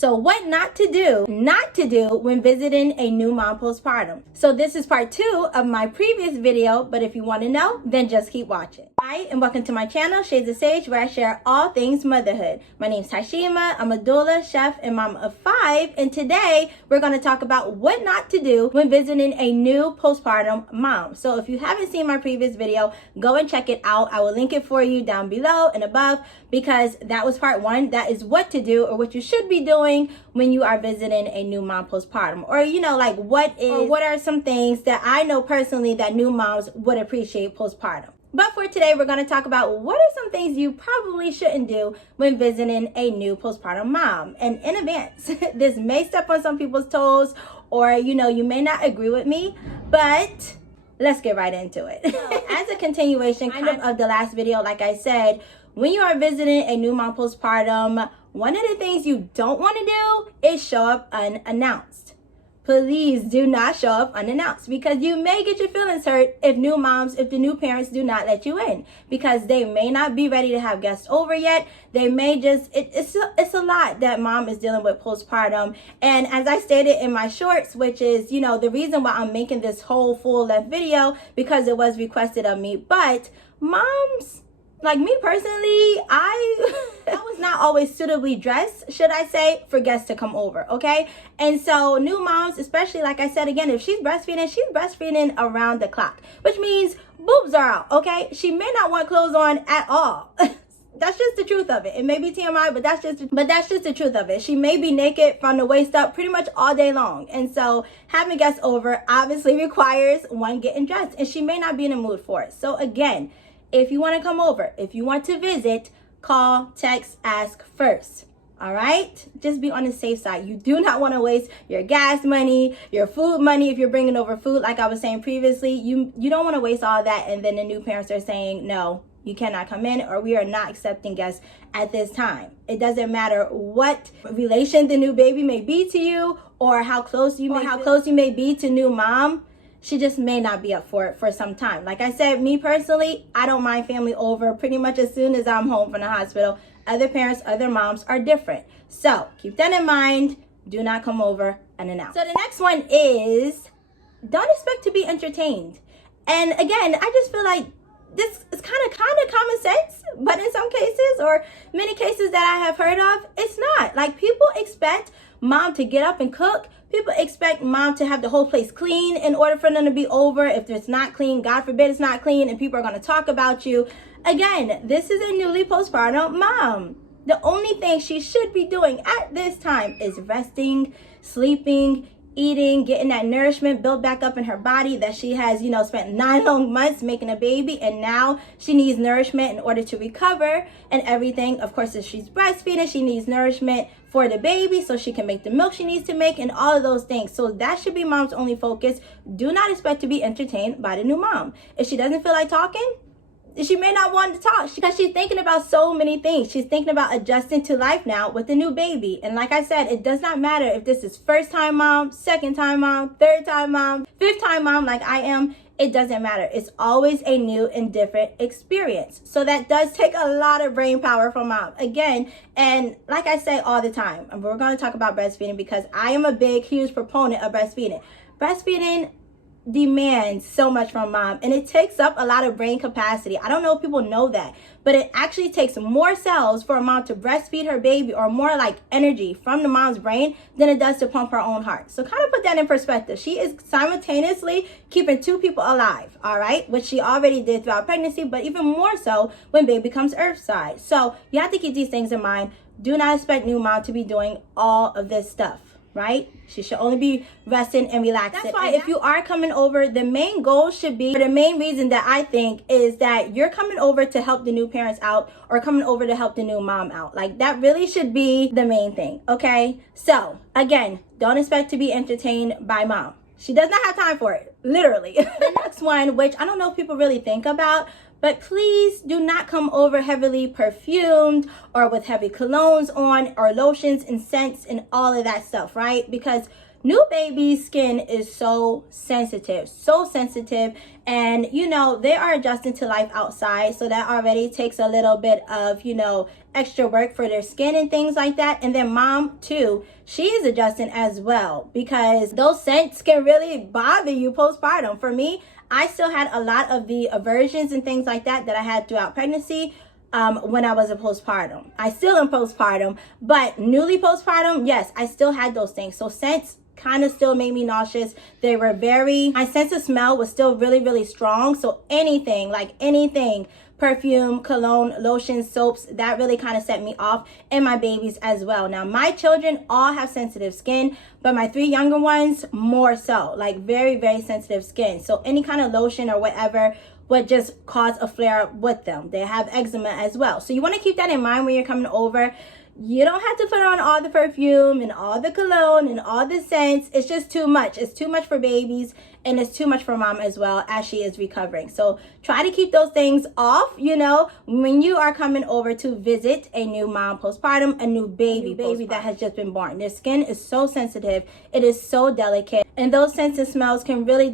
So what not to do when visiting a new mom postpartum. So this is part 2 of my previous video, but if you want to know, then just keep watching. Hi, and welcome to my channel, Shades of Sage, where I share all things motherhood. My name's Tashima, I'm a doula, chef, and mom of 5, and today we're going to talk about what not to do when visiting a new postpartum mom. So if you haven't seen my previous video, go and check it out. I will link it for you down below and above, because that was part 1. That is what to do, or what you should be doing when you are visiting a new mom postpartum, or like what are some things that I know personally that new moms would appreciate postpartum. But for today, we're going to talk about what are some things you probably shouldn't do when visiting a new postpartum mom. And in advance, this may step on some people's toes, or you may not agree with me, but let's get right into it. As a continuation of the last video, like I said, when you are visiting a new mom postpartum, one of the things you don't want to do is show up unannounced. Please do not show up unannounced, because you may get your feelings hurt if the new parents do not let you in, because they may not be ready to have guests over yet. They may just, it's a lot that mom is dealing with postpartum. And as I stated in my shorts, which is, the reason why I'm making this whole full length video, because it was requested of me. But moms, like me personally, I was not always suitably dressed, should I say, for guests to come over, okay? And so new moms, especially, like I said again, if she's breastfeeding around the clock, which means boobs are out, okay? She may not want clothes on at all. That's just the truth of it. It may be TMI, but that's just the truth of it. She may be naked from the waist up pretty much all day long. And so having guests over obviously requires one getting dressed, and she may not be in the mood for it. So again, if you want to come over, if you want to visit, call, text, ask first. All right? Just be on the safe side. You do not want to waste your gas money, your food money if you're bringing over food, like I was saying previously. You don't want to waste all that, and then the new parents are saying, no, you cannot come in, or we are not accepting guests at this time. It doesn't matter what relation the new baby may be to you, or how close you may be to new mom. She just may not be up for it for some time. Like I said, me personally, I don't mind family over pretty much as soon as I'm home from the hospital. Other parents, other moms are different. So keep that in mind. Do not come over unannounced. So the next one is, don't expect to be entertained. And again, I just feel like this is kind of common sense, but in some cases, or many cases that I have heard of, it's not. Like, people expect mom to get up and cook. People expect mom to have the whole place clean in order for them to be over. If it's not clean, God forbid it's not clean, and people are going to talk about you. Again, this is a newly postpartum mom. The only thing she should be doing at this time is resting, sleeping, eating, getting that nourishment built back up in her body that she has, spent 9 long months making a baby, and now she needs nourishment in order to recover and everything. Of course, if she's breastfeeding, she needs nourishment for the baby so she can make the milk she needs to make, and all of those things. So that should be mom's only focus. Do not expect to be entertained by the new mom. If she doesn't feel like talking, she may not want to talk, because she's thinking about so many things. She's thinking about adjusting to life now with the new baby. And like I said, it does not matter if this is first time mom, second time mom, third time mom, fifth time mom like I am. It doesn't matter. It's always a new and different experience. So that does take a lot of brain power from mom. Again, and like I say all the time, and we're going to talk about breastfeeding, because I am a big, huge proponent of breastfeeding. Breastfeeding demands so much from mom, and it takes up a lot of brain capacity. I don't know if people know that, but it actually takes more cells for a mom to breastfeed her baby, or more like energy from the mom's brain, than it does to pump her own heart. So kind of put that in perspective. She is simultaneously keeping 2 people alive, all right, which she already did throughout pregnancy, but even more so when baby comes earthside. So you have to keep these things in mind. Do not expect new mom to be doing all of this stuff, right? She should only be resting and relaxing. That's why if you are coming over, the main goal should be, or the main reason that I think, is that you're coming over to help the new parents out, or coming over to help the new mom out. Like, that really should be the main thing, okay? So again, don't expect to be entertained by mom. She does not have time for it, literally. The next one, which I don't know if people really think about, but please do not come over heavily perfumed, or with heavy colognes on, or lotions and scents and all of that stuff, right? Because new baby's skin is so sensitive, and you know, they are adjusting to life outside, so that already takes a little bit of, you know, extra work for their skin and things like that. And then mom too, she is adjusting as well, because those scents can really bother you postpartum. For me, I still had a lot of the aversions and things like that I had throughout pregnancy. When I was a postpartum, I still am postpartum, but newly postpartum, yes, I still had those things. So scents kind of still made me nauseous. They were my sense of smell was still really strong. So anything, perfume, cologne, lotion, soaps, that really kind of set me off, and my babies as well. Now, my children all have sensitive skin, but my 3 younger ones more so, like very sensitive skin. So any kind of lotion or whatever would just cause a flare up with them. They have eczema as well. So you want to keep that in mind when you're coming over. You don't have to put on all the perfume and all the cologne and all the scents. It's just too much. It's too much for babies, and it's too much for mom as well, as she is recovering. So try to keep those things off, you know, when you are coming over to visit a new mom postpartum, a new baby that has just been born. Their skin is so sensitive. It is so delicate. And those scents and smells can really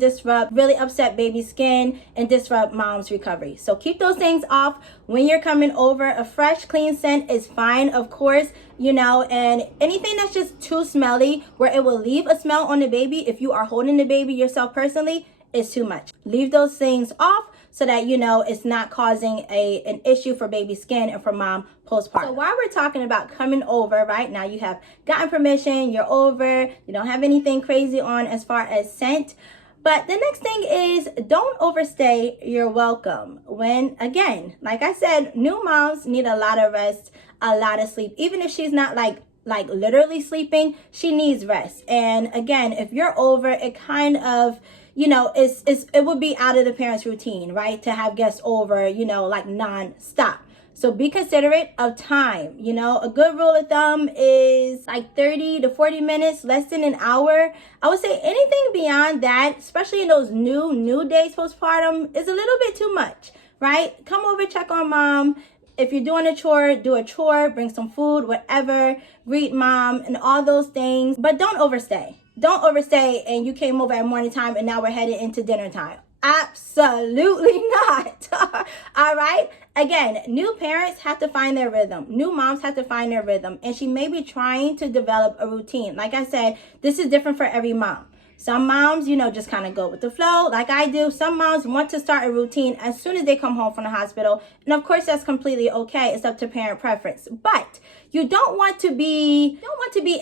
upset baby's skin and disrupt mom's recovery. So keep those things off when you're coming over. A fresh, clean scent is fine, of course, you know, and anything that's just too smelly where it will leave a smell on the baby, if you are holding the baby yourself personally, is too much. Leave those things off so that, you know, it's not causing an issue for baby skin and for mom postpartum. So while we're talking about coming over, right now you have gotten permission, you're over, you don't have anything crazy on as far as scent. But the next thing is, don't overstay your welcome. When, again, like I said, new moms need a lot of rest, a lot of sleep. Even if she's not like literally sleeping, she needs rest. And again, if you're over, it kind of, you know, it would be out of the parents' routine, right? To have guests over, you know, like non-stop. So be considerate of time. You know, a good rule of thumb is like 30 to 40 minutes, less than an hour. I would say anything beyond that, especially in those new days postpartum, is a little bit too much, right? Come over, check on mom. If you're doing a chore, do a chore, bring some food, whatever, greet mom and all those things. But don't overstay. Don't overstay and you came over at morning time and now we're headed into dinner time. Absolutely not. All right. Again, new parents have to find their rhythm. New moms have to find their rhythm. And she may be trying to develop a routine. Like I said, this is different for every mom. Some moms, you know, just kind of go with the flow like I do. Some moms want to start a routine as soon as they come home from the hospital. And of course, that's completely okay. It's up to parent preference. But you don't want to be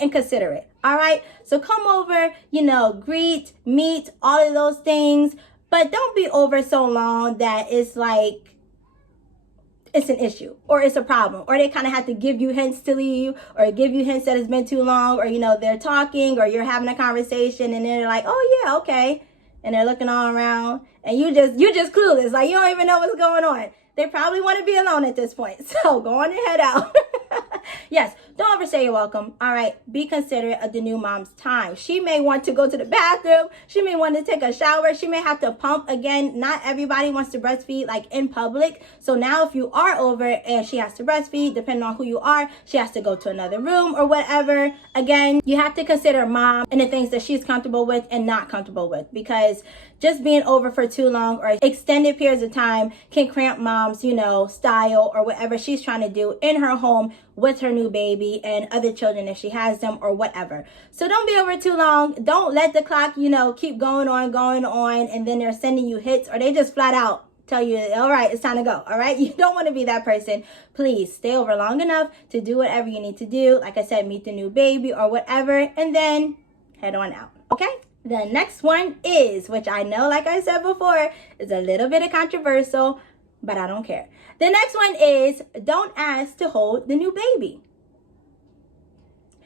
inconsiderate. All right. So come over, you know, greet, meet, all of those things. But don't be over so long that it's like it's an issue or it's a problem, or they kind of have to give you hints to leave, or give you hints that it's been too long, or, you know, they're talking or you're having a conversation and they're like, oh yeah, okay. And they're looking all around and you're just clueless. Like you don't even know what's going on. They probably want to be alone at this point. So go on and head out. Yes, don't overstay your welcome. All right, be considerate of the new mom's time. She may want to go to the bathroom. She may want to take a shower. She may have to pump. Again, not everybody wants to breastfeed like in public. So now if you are over and she has to breastfeed, depending on who you are, she has to go to another room or whatever. Again, you have to consider mom and the things that she's comfortable with and not comfortable with, because just being over for too long or extended periods of time can cramp mom's, you know, style or whatever she's trying to do in her home with her new baby and other children if she has them or whatever. So don't be over too long. Don't let the clock, you know, keep going on, and then they're sending you hits, or they just flat out tell you, all right, it's time to go. All right. You don't want to be that person. Please stay over long enough to do whatever you need to do. Like I said, meet the new baby or whatever, and then head on out. Okay. The next one is, which I know, like I said before, is a little bit of controversial, but I don't care. The next one is, don't ask to hold the new baby.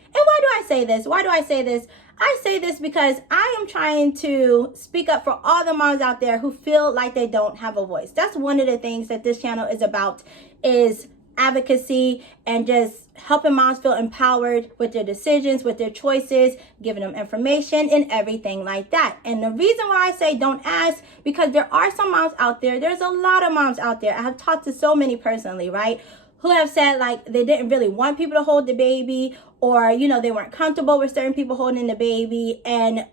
And why do I say this? I say this because I am trying to speak up for all the moms out there who feel like they don't have a voice. That's one of the things that this channel is about, is advocacy and just helping moms feel empowered with their decisions, with their choices, giving them information and everything like that. And the reason why I say don't ask, because there are some moms out there, there's a lot of moms out there, I have talked to so many personally, right, who have said like they didn't really want people to hold the baby, or they weren't comfortable with certain people holding the baby,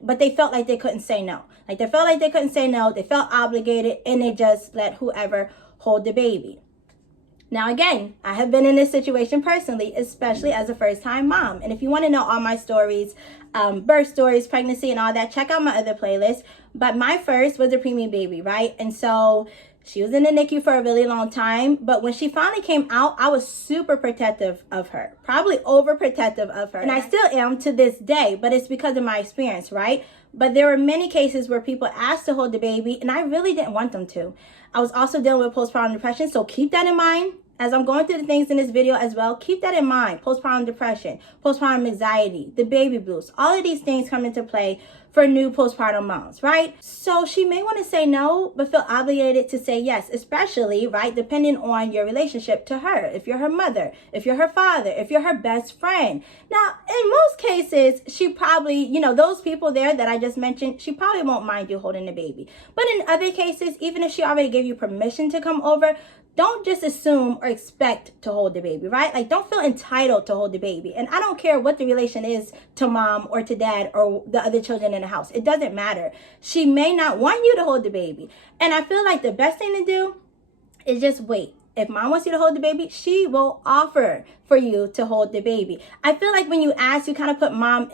but they felt like they couldn't say no. Like they felt like they couldn't say no, they felt obligated, and they just let whoever hold the baby. Now again, I have been in this situation personally, especially as a first-time mom. And if you want to know all my stories, birth stories, pregnancy, and all that, check out my other playlist. But my first was a preemie baby, right? And so she was in the NICU for a really long time. But when she finally came out, I was super protective of her, probably overprotective of her. And I still am to this day, but it's because of my experience, right? But there were many cases where people asked to hold the baby, and I really didn't want them to. I was also dealing with postpartum depression, so keep that in mind. As I'm going through the things in this video as well, keep that in mind. Postpartum depression, postpartum anxiety, the baby blues, all of these things come into play for new postpartum moms, right? So she may want to say no, but feel obligated to say yes, especially, right, depending on your relationship to her. If you're her mother, if you're her father, if you're her best friend. Now, in most cases, she probably, those people there that I just mentioned, she probably won't mind you holding the baby. But in other cases, even if she already gave you permission to come over, don't just assume or expect to hold the baby, right? Like, don't feel entitled to hold the baby. And I don't care what the relation is to mom or to dad or the other children in the house. It doesn't matter. She may not want you to hold the baby. And I feel like the best thing to do is just wait. If mom wants you to hold the baby, she will offer for you to hold the baby. I feel like when you ask, you kind of put mom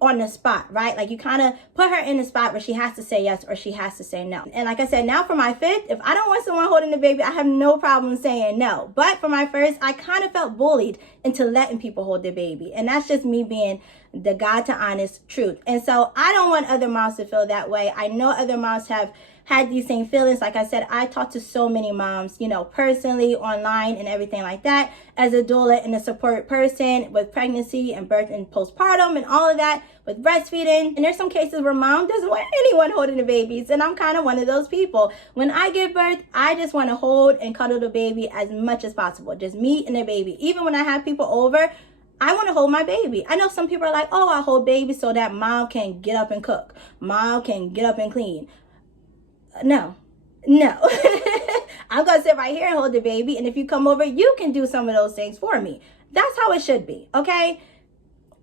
on the spot, right? Like you kind of put her in the spot where she has to say yes or she has to say no. And like I said, now for my fifth, if I don't want someone holding the baby, I have no problem saying no. But for my first, I kind of felt bullied into letting people hold the baby. And that's just me being the God to honest truth. And so I don't want other moms to feel that way. I know other moms have had these same feelings. Like I said, I talk to so many moms, personally, online, and everything like that, as a doula and a support person with pregnancy and birth and postpartum and all of that, with breastfeeding. And there's some cases where mom doesn't want anyone holding the babies, and I'm kind of one of those people. When I give birth, I just want to hold and cuddle the baby as much as possible, just me and the baby. Even when I have people over, I want to hold my baby. I know some people are like, oh, I hold baby so that mom can get up and cook, mom can get up and clean. No. I'm gonna sit right here and hold the baby, and if you come over, you can do some of those things for me. That's how it should be, okay?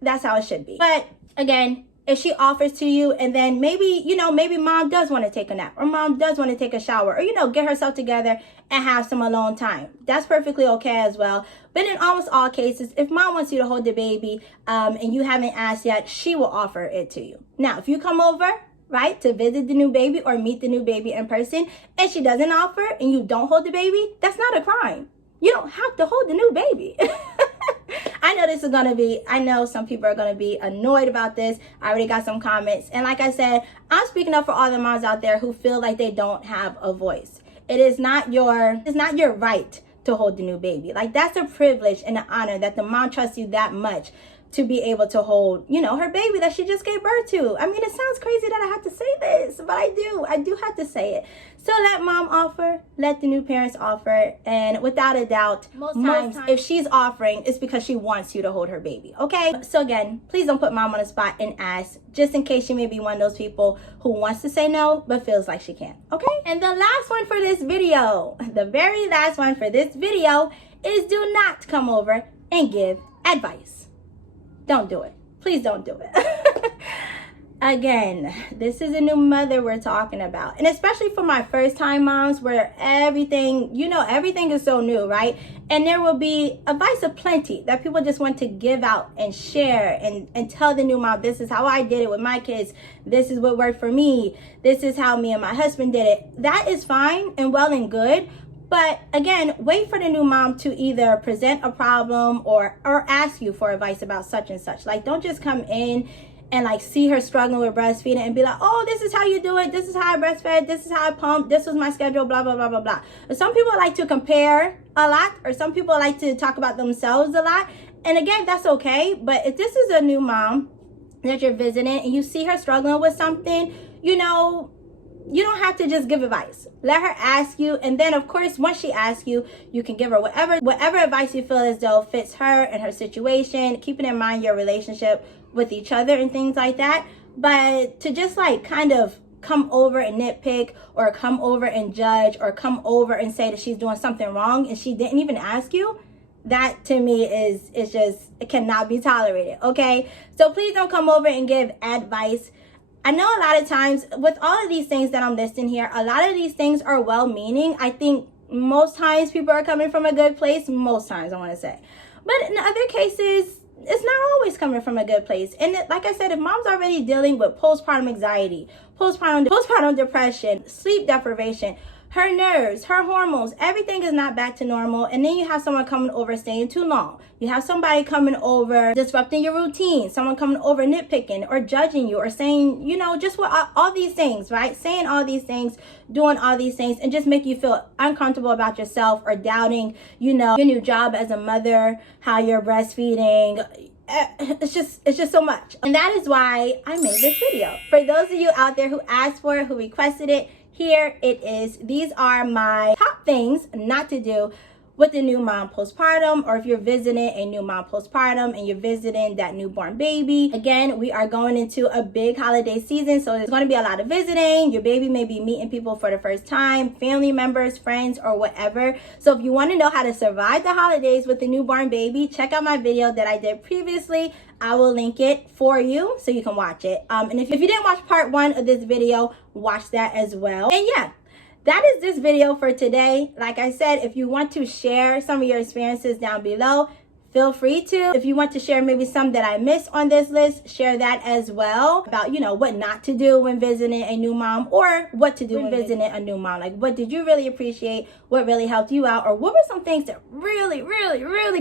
That's how it should be. But again, if she offers to you, and then maybe mom does want to take a nap, or mom does want to take a shower, or get herself together and have some alone time, that's perfectly okay as well. But in almost all cases, if mom wants you to hold the baby and you haven't asked yet, she will offer it to you. Now, if you come over, right, to visit the new baby or meet the new baby in person, and she doesn't offer and you don't hold the baby, that's not a crime. You don't have to hold the new baby. I know some people are going to be annoyed about this. I already got some comments. And like I said, I'm speaking up for all the moms out there who feel like they don't have a voice. It's not your right to hold the new baby. Like, that's a privilege and an honor that the mom trusts you that much to be able to hold, her baby that she just gave birth to. I mean, it sounds crazy that I have to say this, but I do have to say it. So let mom offer, let the new parents offer, and without a doubt, most times if she's offering, it's because she wants you to hold her baby, okay? So again, please don't put mom on the spot and ask, just in case she may be one of those people who wants to say no, but feels like she can't, okay? And the last one for this video, the very last one for this video, is do not come over and give advice. Don't do it. Please don't do it. Again, this is a new mother we're talking about. And especially for my first time moms where everything is so new, right? And there will be advice aplenty that people just want to give out and share and tell the new mom, this is how I did it with my kids. This is what worked for me. This is how me and my husband did it. That is fine and well and good. But again, wait for the new mom to either present a problem or ask you for advice about such and such. Like, don't just come in and like see her struggling with breastfeeding and be like, oh, this is how you do it. This is how I breastfed. This is how I pumped. This was my schedule, blah, blah, blah, blah, blah. But some people like to compare a lot, or some people like to talk about themselves a lot. And again, that's okay. But if this is a new mom that you're visiting and you see her struggling with something, you don't have to just give advice. Let her ask you, and then of course, once she asks you, you can give her whatever advice you feel as though fits her and her situation, keeping in mind your relationship with each other and things like that. But to just like kind of come over and nitpick or come over and judge or come over and say that she's doing something wrong and she didn't even ask you, that to me is just, it cannot be tolerated, okay? So please don't come over and give advice. I know a lot of times with all of these things that I'm listing here, a lot of these things are well-meaning. I think most times people are coming from a good place, most times I want to say. But in other cases, it's not always coming from a good place. And like I said, if mom's already dealing with postpartum anxiety, postpartum depression, sleep deprivation, her nerves, her hormones, everything is not back to normal. And then you have someone coming over staying too long. You have somebody coming over disrupting your routine, someone coming over nitpicking or judging you or saying, you know, just what all these things, right? Saying all these things, doing all these things, and just make you feel uncomfortable about yourself or doubting, you know, your new job as a mother, how you're breastfeeding. It's just so much. And that is why I made this video. For those of you out there who asked for it, who requested it, here it is. These are my top things not to do with the new mom postpartum, or if you're visiting a new mom postpartum and you're visiting that newborn baby. Again, we are going into a big holiday season, so there's going to be a lot of visiting. Your baby may be meeting people for the first time, family members, friends, or whatever. So if you want to know how to survive the holidays with the newborn baby, check out my video that I did previously. I will link it for you so you can watch it. And if you didn't watch part 1 of this video, watch that as well. And yeah, that is this video for today. Like I said, if you want to share some of your experiences down below, feel free to. If you want to share maybe some that I missed on this list, share that as well, about, you know, what not to do when visiting a new mom, or what to do when visiting a new mom. Like, what did you really appreciate? What really helped you out? Or what were some things that really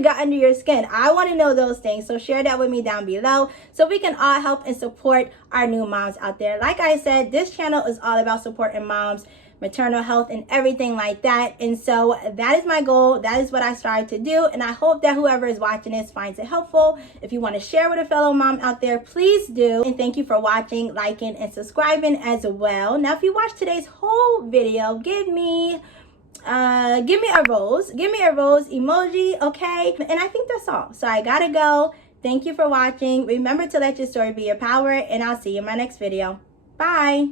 got under your skin? I want to know those things. So share that with me down below so we can all help and support our new moms out there. Like I said, this channel is all about supporting moms, maternal health, and everything like that. And so that is my goal. That is what I strive to do. And I hope that whoever is watching this finds it helpful. If you want to share with a fellow mom out there, please do. And thank you for watching, liking, and subscribing as well. Now, if you watched today's whole video, give me a rose. Give me a rose emoji, okay? And I think that's all. So I gotta go. Thank you for watching. Remember to let your story be your power, and I'll see you in my next video. Bye.